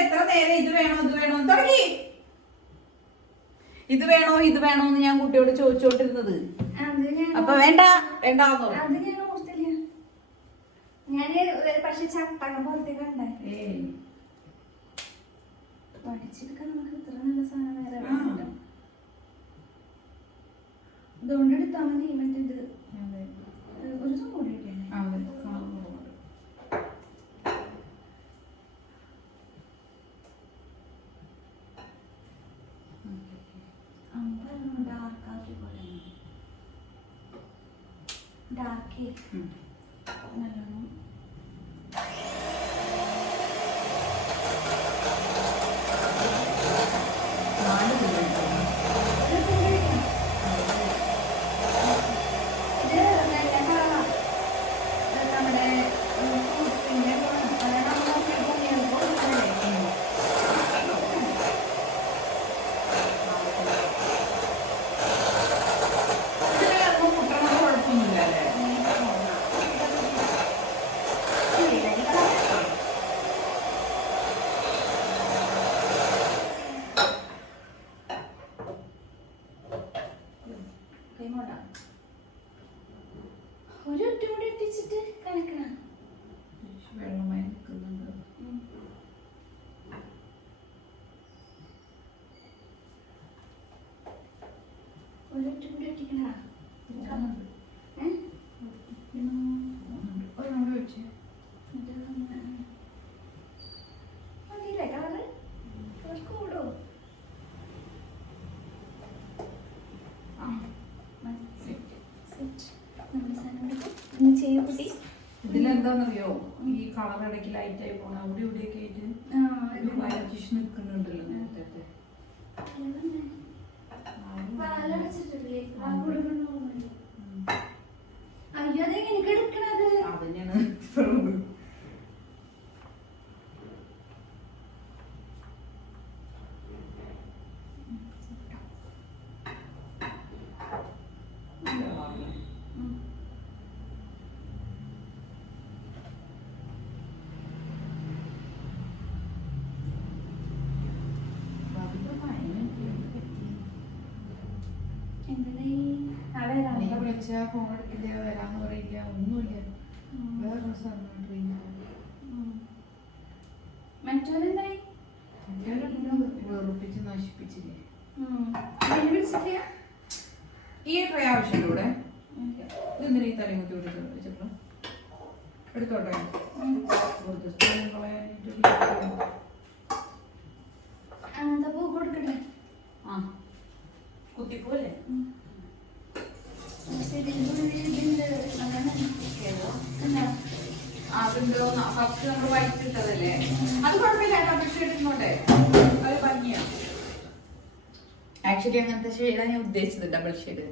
എത്ര നേരം ഇത് വേണോ തുടങ്ങി. ഇത് വേണോന്ന് ഞാൻ കുട്ടിയോട് ചോദിച്ചോണ്ടിരുന്നത്. അപ്പൊ വേണ്ട പക്ഷെ ചട്ടകം പോലത്തെ കണ്ടേ പഠിച്ചെടുക്കാൻ നമുക്ക് ഇത്ര നല്ല സാധനം വേറെ അതുകൊണ്ട് എടുത്താൽ മതി. മറ്റേ ഇത് ഒരു ദിവസം കൂടി ഡാർക്ക് നല്ലോണം ഇതിലെന്താന്നറിയോ, ഈ കളർ ഇടയ്ക്ക് ലൈറ്റ് ആയി പോണ അവിടെ ഇവിടെയൊക്കെ ആയിട്ട് നിൽക്കുന്നുണ്ടല്ലോ നേരത്തെ. അയ്യോ അതെങ്ങനെ എടുക്കണത്? അതന്നെയാണ് വിളിച്ചാ ഫോൺ എടുക്കില്ല, വരാന്ന് പറയില്ല, ഒന്നുമില്ല. വേറെ വെറുപ്പിച്ച് നശിപ്പിച്ചില്ലേ. ഈ ട്രൈ ആവശ്യമില്ല. ഇതെന്തിനാ ഈ തലയും കുത്തി വെച്ചിട്ടുള്ള എടുത്തോട്ടെ. അങ്ങനത്തെ പൂ കൊടുക്കട്ടെ. ആ കുത്തിപ്പോല്ലേ? ഫസ്റ്റ് നമ്മൾ വൈറ്റിട്ടതല്ലേ, അത് കുഴപ്പമില്ല. ഡബിൾ ഷെയ്ഡ് ഇങ്ങോട്ടെ അത് ഭംഗിയാ. ആക്ച്വലി അങ്ങനത്തെ ഷെയ്ഡാണ് ഞാൻ ഉദ്ദേശിച്ചത്, ഡബിൾ ഷെയ്ഡ്.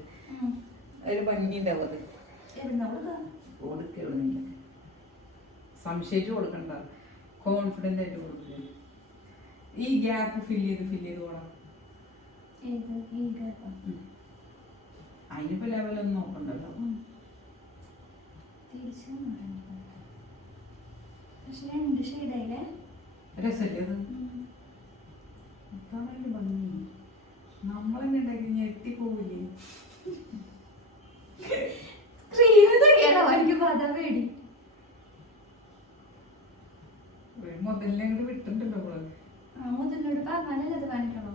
ഒരു ഭംഗി ഉണ്ടാവും. അത് കൊടുക്കുന്നില്ല, സംശയിച്ചു കൊടുക്കണ്ട, കോൺഫിഡന്റ് ആയിട്ട് കൊടുക്കുക. ഈ ഗ്യാപ്പ് ഫില്ല് ചെയ്ത് പോണം. അതിനിപ്പോ ലെവലൊന്നും നോക്കണ്ടല്ലോ. രസല്ലേ അത്? ഭംഗി നമ്മളെന്നെ ഉണ്ടാക്കി ഞെട്ടിപ്പോവില്ലേ? മുതലിനെ അങ്ങോട്ട് വിട്ടിട്ടുണ്ടല്ലോ. മുതലിനോട് പറഞ്ഞാലേ അത് കാണിക്കണോ?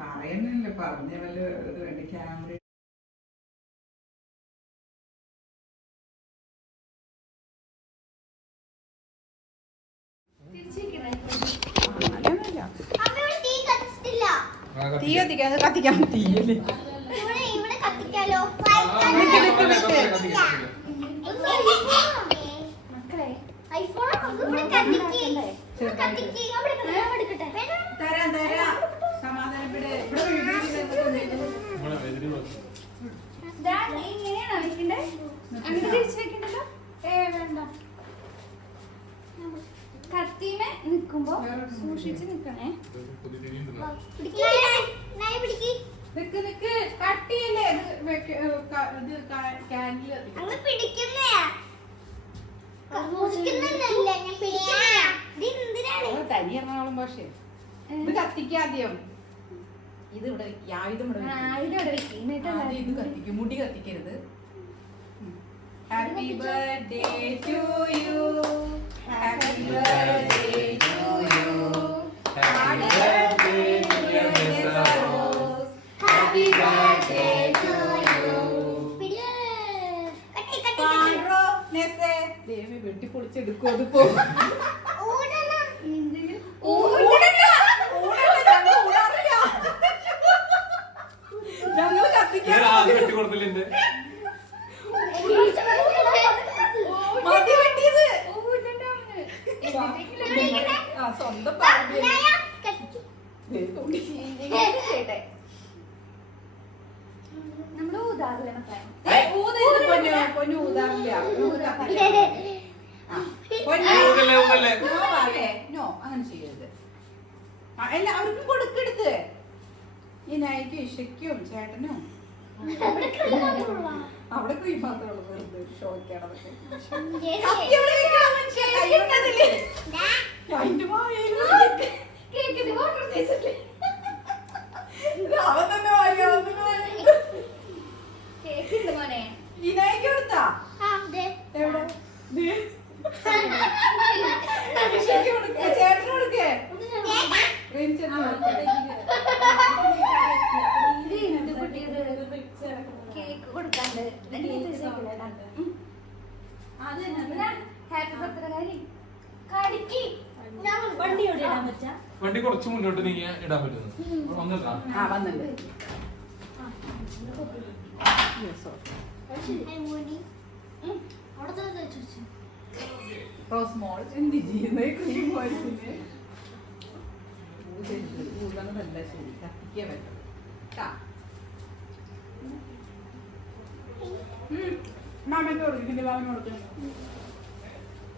പറയുന്നില്ല, പറഞ്ഞ വല്ല ഇത് വേണ്ട. ക്യാമറ തീ കത്തിക്കാൻ കത്തിക്കാൻ തീയല്ലേ? തരാം സമാധാനപ്പെട്. ഇങ്ങനെയാണോ വെക്കണ്ടേ? അങ്ങനെ തിരിച്ചു വെക്കണ്ടല്ലോ. വേണ്ട, കത്തിമേ നിക്കുമ്പോ സൂക്ഷിച്ച് നിക്കണേ. നിക്ക് കട്ടിയല്ലേ ഇത്. ആവശ്യം. ഇത് കത്തിക്കാദ്യം. ഇത് ഇവിടെ വെക്കുക. ആയുധം ഇവിടെ വെക്കുക. ഇത് കത്തിക്കും. മുടി കത്തിക്കരുത്. Happy birthday to you. Happy birthday to you. Happy birthday happy birthday to you. പാറോ നെസേ ദേവി വെട്ടി പൊളിച്ചെടുക്കും. അത് പോകും. ഞങ്ങൾ കത്തിക്കാൻ മതി വെട്ടിയത്. സ്വന്തം നമ്മള് ഊതാറില്ല മക്കളെ. പൊന്നു ഊതാറില്ല. നോ അങ്ങനെ ചെയ്യരുത്. എല്ലാവർക്കും കൊടുക്കെടുത്ത്. ഈ നൈക്ക് ഇഷയ്ക്കും ചേട്ടനും അവിടെ ക്രീം മാത്രമേ ഉള്ളൂ. വെറുതെ ഷോയ്ക്കാണതൊക്കെ. അവൻ തന്നെ വാങ്ങി. ഈ നൈക്ക് കൊടുത്താ എവിടെ? ചേട്ടന് കൊടുക്കേ. കേക്ക് കൊടുക്കാണ്ട് ഹാപ്പി ബർത്ത്ഡേ കടിക്ക്. വണ്ടിയോടെ ഇടാൻ പറ്റാ. വണ്ടി കുറച്ച് മുന്നോട്ട് നീങ്ങി ഇടാൻ പറ്റുന്നു. വന്നിട്ടുണ്ട്. റോസ് മോൾ എന്ത് ചെയ്യുന്നത്? ക്രീം വോയിസിന് ഊതണതല്ല ശരി. കത്തിക്കാൻ പറ്റും. മാമന്റെ കൊടുക്കില്ല. മാമന് കൊടുക്ക.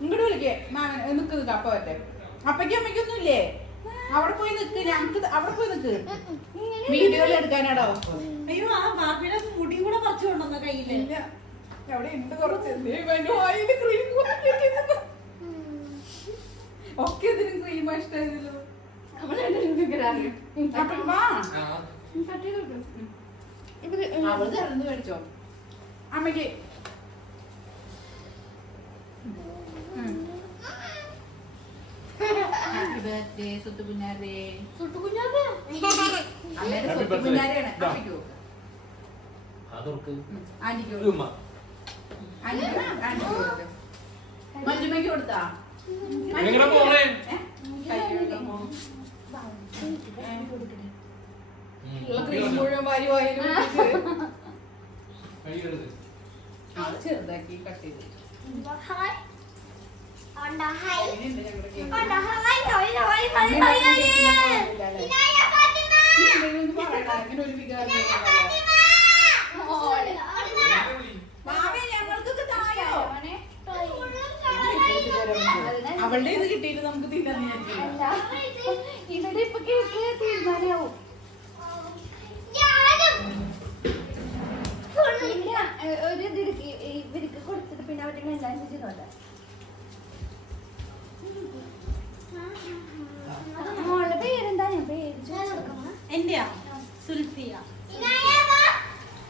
ഇങ്ങോട്ട് വിളിക്കേ. മാമൻ നിക്ക് നിൽക്ക. അപ്പ പറ്റേ. അപ്പയ്ക്കും അമ്മയ്ക്കൊന്നും ഇല്ലേ? അവിടെ പോയി നിക്ക്. ഞങ്ങക്ക് അവിടെ പോയി നിക്ക്. വീഡിയോയിൽ എടുക്കാനാടോ. അയ്യോ ആ ബാബിയുടെ മുടി കൂടെ പറിച്ചു കൊണ്ടുവന്ന കയ്യില്ല. അവിടെ ഉണ്ട് കുറച്ച്. ക്രീം ഒക്കെ ഇതിനും ക്രീം ഇഷ്ടമായതല്ലോ. അവള് തുറന്ന് മേടിച്ചോ അമ്മയ്ക്ക്. ഹാപ്പി ബർത്ത്ഡേ സുത്തു കുഞ്ഞാരേ. അമ്മേടെ സുത്തു കുഞ്ഞാരെയാണ്. അമ്മയ്ക്ക് ആന്റിക്ക് മഞ്ജുമ്മയ്ക്ക് കൊടുത്താ. ക്രീം മുഴുവൻ വാരി വായിലും ചെറുതാക്കി കട്ട് ചെയ്ത്. ഒരു വികാരം അവളുടെ ഇത് കിട്ടിയിട്ട് നമുക്ക് തിന്നാൻ ഇവിടെ ഇപ്പൊ കേക്ക് തീരുമാനമാവും. ഒരു ഇവർക്ക് കൊടുത്തിട്ട് പിന്നെ അവരുടെ എല്ലാവരും ചെയ്തോട്ടെ. മോളുടെ പേരെന്താ? ഞാൻ പേര് ചോദിച്ചെടുക്കണം. എന്റെയാ സുൽഫിയ.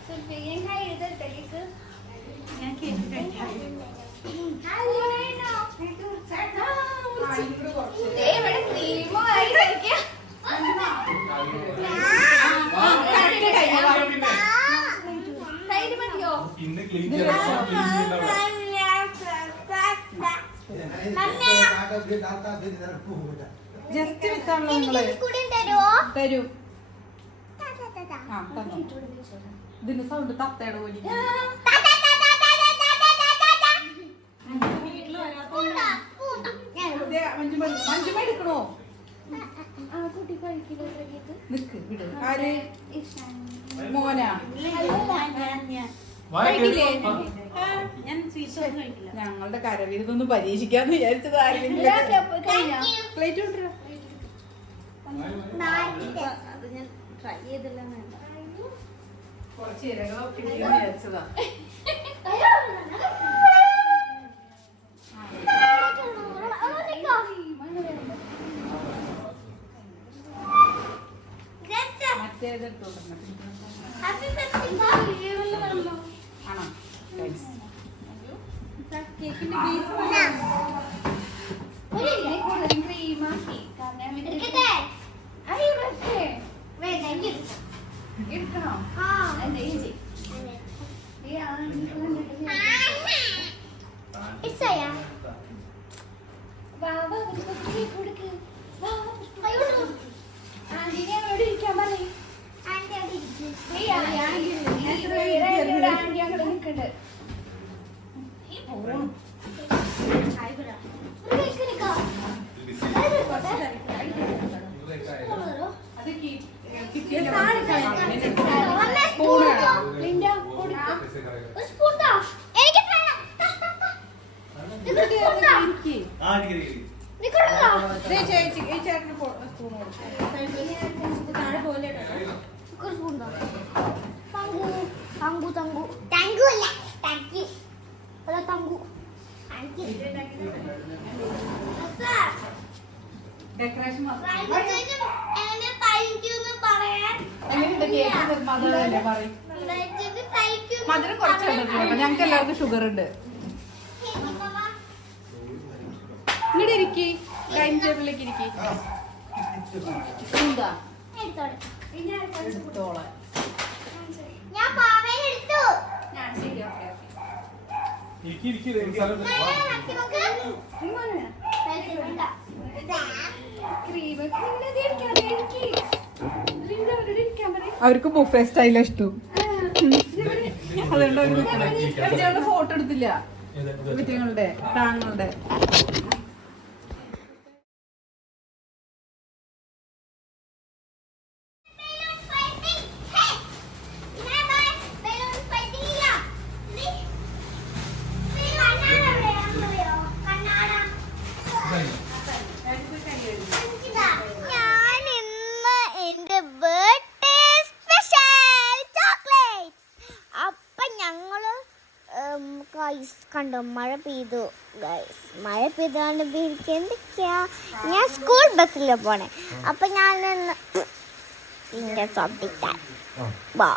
സുൽഫിയ ഞാൻ കൈയെടുത്തേക്ക്. ഞാൻ കേക്ക് കഴിക്കാം. ഇവിടെ ക്രീമോ ആയി കഴിക്കാം. കയ്യിൽ മതിയോ? ജസ്റ്റ് മിസ്സാണല്ലോ നിങ്ങള്. തരൂ. ഇതിന്റെ സൗണ്ട് തത്തയുടെ പോലെ. മഞ്ജുമ എടുക്കണോ? കുട്ടി കഴിക്കില്ല. നിക്ക് വിട്. ആര്? മോനാ? ഞാൻ സ്വീറ്റ് കഴിക്കില്ല. ഞങ്ങളുടെ കരവിരുതൊന്നും പരീക്ഷിക്കാന്ന് വിചാരിച്ചത്. പ്ലേറ്റ് കൊണ്ടുവരാ. അത് ഞാൻ ട്രൈ ചെയ്തില്ല. കുറച്ച് ഇരകളോ കിട്ടിയെന്ന് വിചാരിച്ചതാ. കേക്കിന്റെ ബേസ് കൂടുതലും ക്രീമാക്കി കാരണം എടുക്കണോ എന്താ ഈജി ആന്റിനെ അവിടെ ഇരിക്കാൻ പറയും ആന്റി അങ്ങോട്ട് നിൽക്കണ്ട് അത് ചേച്ചി ഈ ചേട്ടന് സ്പൂൺ താഴെ പോലെ തങ്കു തങ്കു താങ്കു അല്ല താങ്ക് യു അല്ല തങ്കു ഡെക്കറേഷൻ മധുരം കുറച്ച് കണ്ടിട്ടുണ്ട് ഞങ്ങൾക്ക് എല്ലാവർക്കും ഷുഗർ ഉണ്ട് ഇങ്ങോട്ട് ഇരിക്കി ഡൈനിങ് ടേബിളിലേക്ക് ഇരിക്കി എന്താ എടുത്തോളെ ഞാൻ പാവേനെ എടുത്തു ഞാൻ ശരി ഓക്കെ അവർക്ക് ബുഫേ സ്റ്റൈൽ ഇഷ്ടം അതുകൊണ്ട് അവർ ഫോട്ടോ എടുത്തില്ല വിറ്റങ്ങളുടെ താങ്കളുടെ ഞാൻ ഇന്ന് എന്റെ ബർത്ത്ഡേ സ്പെഷ്യൽ ചോക്ലേറ്റ്സ് അപ്പൊ ഞങ്ങള് ഗൈസ് കണ്ടോ മഴ പെയ്തു ഗൈസ് മഴ പെയ്താണ്ട് എനിക്ക് എന്തൊക്കെയാ ഞാൻ സ്കൂൾ ബസ്സിൽ പോണേ അപ്പൊ ഞാൻ ഇങ്ങനെ ശ്രദ്ധിക്കാൻ വാ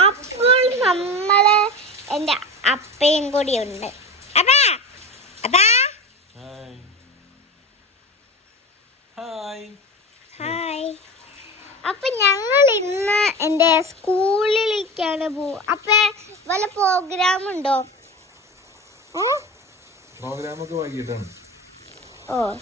അപ്പോൾ നമ്മള് എന്റെ അപ്പയും കൂടി ഉണ്ട് അപ്പാ അപ്പാ ഹായ് അപ്പൊ ഞങ്ങൾ ഇന്ന് എൻ്റെ സ്കൂളിലേക്കാണ് അപ്പൊ വല്ല പ്രോഗ്രാം ഉണ്ടോ പ്രോഗ്രാമൊക്കെ വൈകിട്ടാണ് ഓ